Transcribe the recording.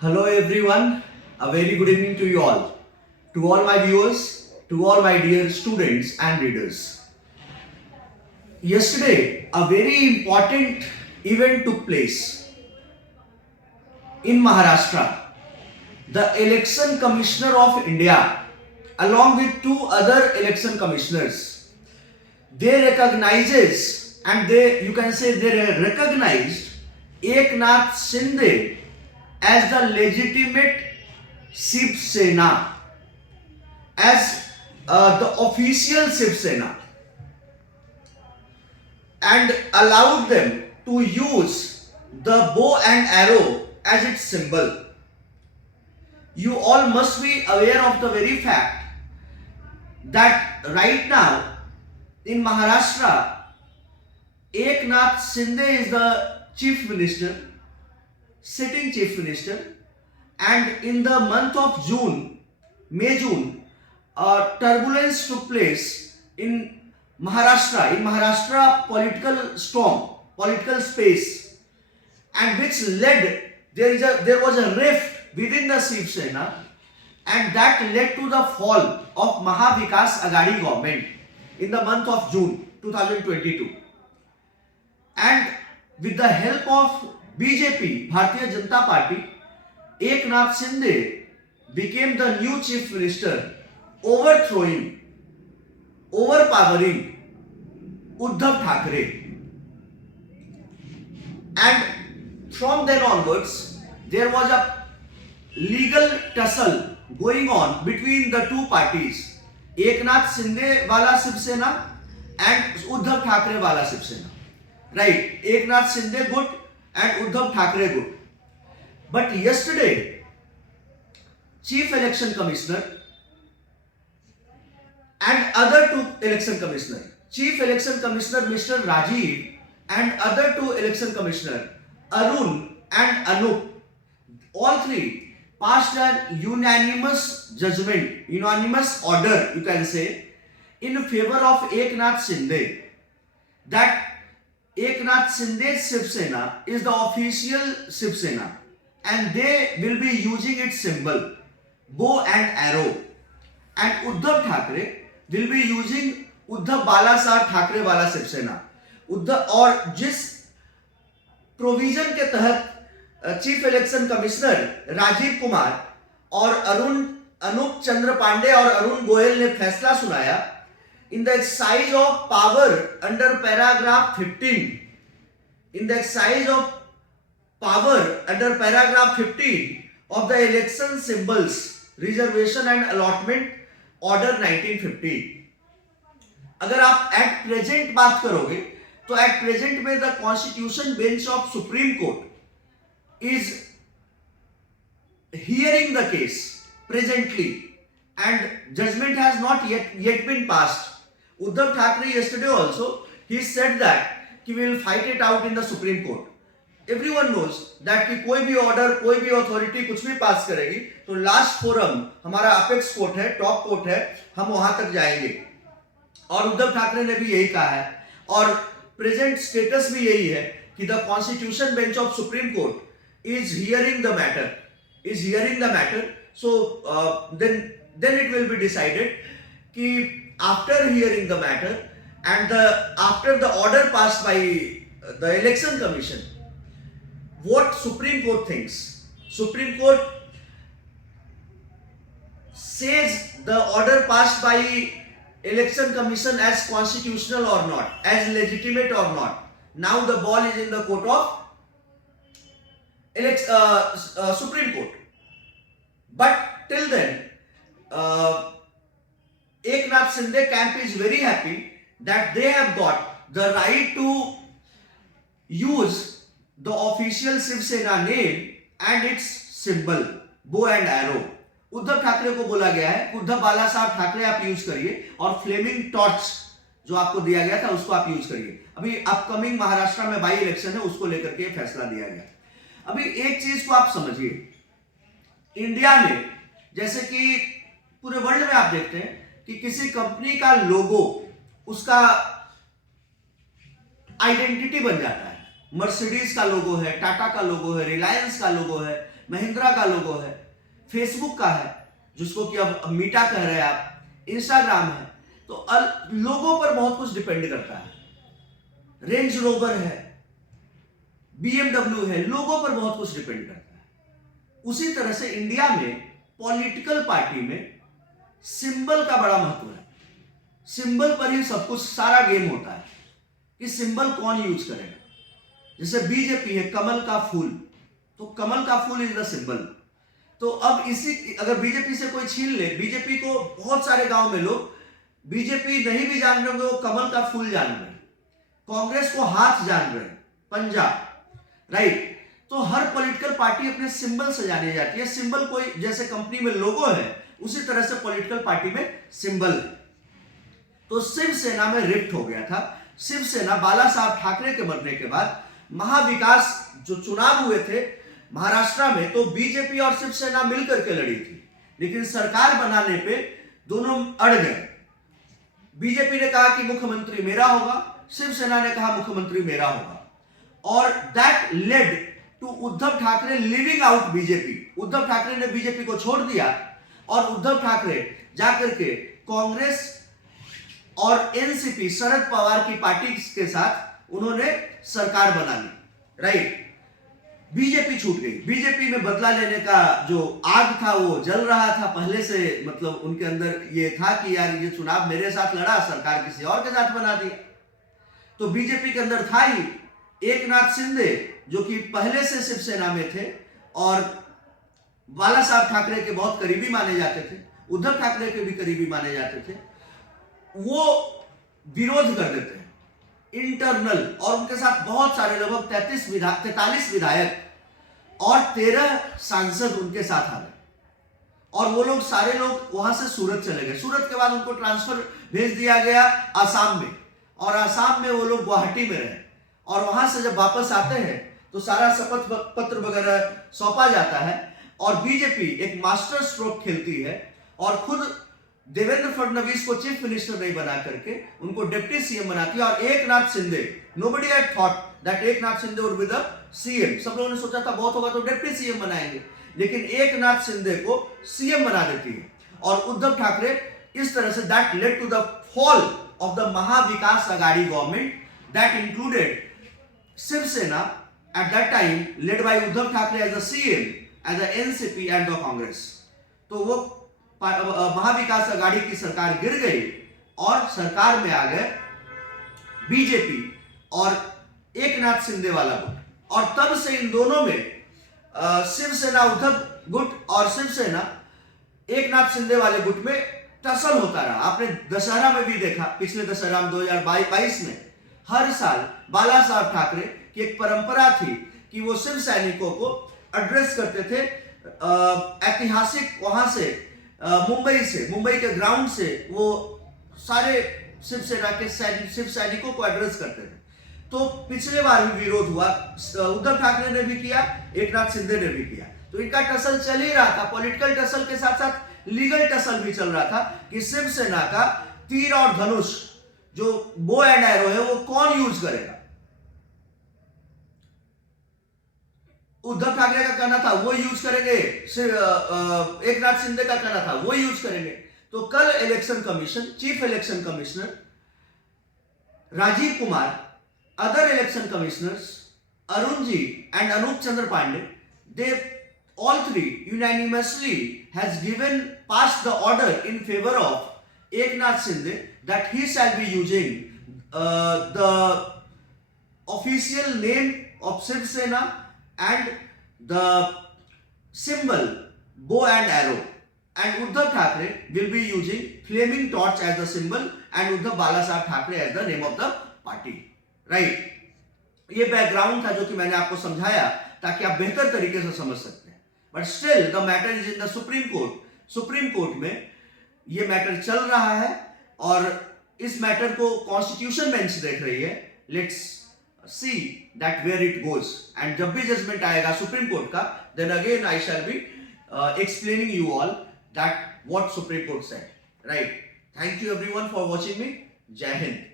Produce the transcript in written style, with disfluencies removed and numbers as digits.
Hello everyone, a very good evening to you all. To all my viewers, to all my dear students and readers. Yesterday, a very important event took place in Maharashtra. The Election Commissioner of India, along with two other election commissioners, they recognizes and they recognized Eknath Shinde as the legitimate Shiv Sena, as the official Shiv Sena, and allowed them to use the bow and arrow as its symbol. You all must be aware of the very fact that right now in Maharashtra, Eknath Shinde is the chief minister, sitting chief minister, and in the month of May-June, turbulence took place in Maharashtra political storm, political space, and which led there was a rift within the Shiv Sena, and that led to the fall of Mahavikas Aghadi government in the month of June 2022. And with the help of BJP, Bharatiya Janata Party, Eknath Shinde became the new chief minister, overpowering Uddhav Thackeray. And from then onwards, there was a legal tussle going on between the two parties, Eknath Shinde wala Shiv Sena and Uddhav Thackeray wala Shiv Sena. Right, Eknath Shinde good and Uddhav Thackeray good. But yesterday, Chief Election Commissioner and other two election commissioner, Chief Election Commissioner Mr. Rajiv and other two election commissioner, Arun and Anup, all three passed an unanimous judgment, unanimous order, you can say, in favor of Eknath Shinde, that Eknath Shinde's Shiv Sena is the official Shiv Sena and they will be using its symbol, bow and arrow, and Uddhav Thackeray will be using Uddhav Bala Saheb Thackeray wala Shiv Sena. Uddhav और जिस provision के तहत chief election commissioner Rajeev Kumar और अनूप चंद्र पांडे और अरुण गोयल ने फैसला सुनाया, in the exercise of power under paragraph 15, in the exercise of power under paragraph 15 of the election symbols reservation and allotment order 1950. अगर आप एट प्रेजेंट बात करोगे तो एट प्रेजेंट में the constitution bench of supreme court is hearing the case presently and judgment has not yet been passed. Uddhav Thackeray yesterday also he said that we will fight it out in the Supreme Court. Everyone knows that कि कोई भी order, कोई भी authority कुछ भी पास करेगी तो last forum हमारा अपेक्स कोर्ट है, टॉप कोर्ट है, हम वहां तक जाएंगे. और उद्धव ठाकरे ने भी यही कहा है और प्रेजेंट स्टेटस भी यही है कि the constitution bench of supreme court is hearing the matter. So then it will be decided कि after hearing the matter and after the order passed by the election commission, what Supreme Court thinks. Supreme Court says the order passed by election commission as constitutional or not, as legitimate or not. Now the ball is in the court of Supreme Court. But till then, Eknath Shinde camp is very happy that they have got the right to use the official Shiv Sena name and its symbol, bow and arrow. Uddhav Thackeray को बोला गया है उद्धव बाला साहब ठाकरे आप use करिए और Fleming torch जो आपको दिया गया था उसको आप यूज करिए. अभी अपकमिंग महाराष्ट्र में बाई इलेक्शन है, उसको लेकर के फैसला दिया गया. अभी एक चीज को आप समझिए, इंडिया में जैसे कि पूरे वर्ल्ड में आप देखते हैं कि किसी कंपनी का लोगो उसका आइडेंटिटी बन जाता है. मर्सिडीज का लोगो है, टाटा का लोगो है, रिलायंस का लोगो है, महिंद्रा का लोगो है, फेसबुक का है जिसको कि अब मीटा कह रहे हैं आप, इंस्टाग्राम है। तो लोगो पर बहुत कुछ डिपेंड करता है। रेंज रोवर है, बीएमडब्ल्यू है, लोगों पर बहुत कुछ डिपेंड करता है। उसी तरह से इंडिया में पॉलिटिकल पार्टी में सिंबल का बड़ा महत्व है। सिंबल पर ही सब कुछ, सारा गेम होता है कि सिंबल कौन यूज करेगा। जैसे बीजेपी है, कमल का फूल, तो कमल का फूल इज द सिंबल। तो अब इसी, अगर बीजेपी से कोई छीन ले, बीजेपी को बहुत सारे गांव में लोग बीजेपी नहीं भी जान रहे होंगे, वो कमल का फूल जान रहे हैं, कांग्रेस को हाथ जान रहे हैं, पंजाब, राइट। तो हर पॉलिटिकल पार्टी अपने सिंबल से जानी जाती है। सिंबल कोई, जैसे कंपनी में लोगो है, उसी तरह से पॉलिटिकल पार्टी में सिंबल है। तो शिवसेना में रिफ्ट हो गया था। शिवसेना, बाला साहब ठाकरे के मरने के बाद महाविकास जो चुनाव हुए थे महाराष्ट्र में, तो बीजेपी और शिवसेना मिलकर के लड़ी थी, लेकिन सरकार बनाने पे दोनों अड़ गए। बीजेपी ने कहा कि मुख्यमंत्री मेरा होगा, शिवसेना ने कहा मुख्यमंत्री मेरा होगा, और that led to Uddhav Thackeray living out BJP. Uddhav Thackeray ने बीजेपी को छोड़ दिया और उद्धव ठाकरे जाकर के कांग्रेस और एनसीपी, शरद पवार की पार्टी के साथ उन्होंने सरकार बना ली, राइट। बीजेपी छूट गई। बीजेपी में बदला लेने का जो आग था वो जल रहा था पहले से, मतलब उनके अंदर ये था कि यार ये चुनाव मेरे साथ लड़ा, सरकार किसी और के साथ बना दी। तो बीजेपी के अंदर था ही एकनाथ शिंदे, जो कि पहले से शिवसेना में थे और बाला साहब ठाकरे के बहुत करीबी माने जाते थे, उद्धव ठाकरे के भी करीबी माने जाते थे। वो विरोध कर देते हैं इंटरनल, और उनके साथ बहुत सारे, लगभग 43 विधायक और 13 सांसद उनके साथ आ गए, और वो लोग सारे लोग वहां से सूरत चले गए। सूरत के बाद उनको ट्रांसफर भेज दिया गया आसाम में, और आसाम में वो लोग गुवाहाटी में रहे, और वहां से जब वापस आते हैं तो सारा शपथ पत्र वगैरह सौंपा जाता है, और बीजेपी एक मास्टर स्ट्रोक खेलती है और खुद देवेंद्र फडणवीस को चीफ मिनिस्टर नहीं बना करके उनको डिप्टी सीएम बनाती है। और Eknath Shinde, nobody had thought that Eknath Shinde would be the CM. सब लोगों ने सोचा था बहुत होगा तो डिप्टी सीएम बनाएंगे, लेकिन एकनाथ शिंदे को सीएम बना देती है। और उद्धव ठाकरे, इस तरह से that led to the fall of the Maha Vikas Aghadi government that included Shiv Sena at that time led by Uddhav Thackeray as the CM, as the NCP and the Congress। तो वो महाविकास अघाड़ी की सरकार गिर गई और सरकार में आ गए बीजेपी और एकनाथ शिंदे वाला गुट, और तब से इन दोनों में शिवसेना उद्धव गुट और शिवसेना एकनाथ शिंदे वाले गुट में टसल होता रहा। आपने दशहरा में भी देखा, पिछले दशहरा में 2022 में हर साल बाला साहब ठाकरे की एक परंपरा थी कि वो शिव सैनिकों को एड्रेस करते थे। ऐतिहासिक वहां से मुंबई के ग्राउंड से वो सारे शिवसेना के शिव सैनिकों को एड्रेस करते थे। तो पिछले बार भी विरोध हुआ, उद्धव ठाकरे ने भी किया, एकनाथ शिंदे ने भी किया। तो इनका टसल चल ही रहा था, पॉलिटिकल टसल के साथ साथ लीगल टसल भी चल रहा था कि शिवसेना का तीर और धनुष जो बो एंड एरो है वो कौन यूज करेगा। उद्धव ठाकरे का कहना था वो यूज करेंगे, एकनाथ शिंदे का कहना था वो यूज करेंगे। तो कल election commission, chief election commissioner Rajeev Kumar, other election commissioners Arun ji and Anup Chandra Pandey, they all three unanimously has passed the order in favor of Eknath Shinde that he shall be using the official name of Shiv Sena and the symbol bow and arrow, and Uddhav Thackeray will be using flaming torch as the symbol and Uddhav Bala Saheb Thackeray as the name of the party, right? ये background था जो कि मैंने आपको समझाया ताकि आप बेहतर तरीके से समझ सकते हैं। But still the matter is in the supreme court. Supreme court में ये मैटर चल रहा है और इस मैटर को कॉन्स्टिट्यूशन बेंच देख रही है। Let's see that where it goes, and जब भी जजमेंट आएगा सुप्रीम कोर्ट का, then again I shall be explaining you all that what Supreme Court said, right? Thank you everyone for watching me. जय हिंद।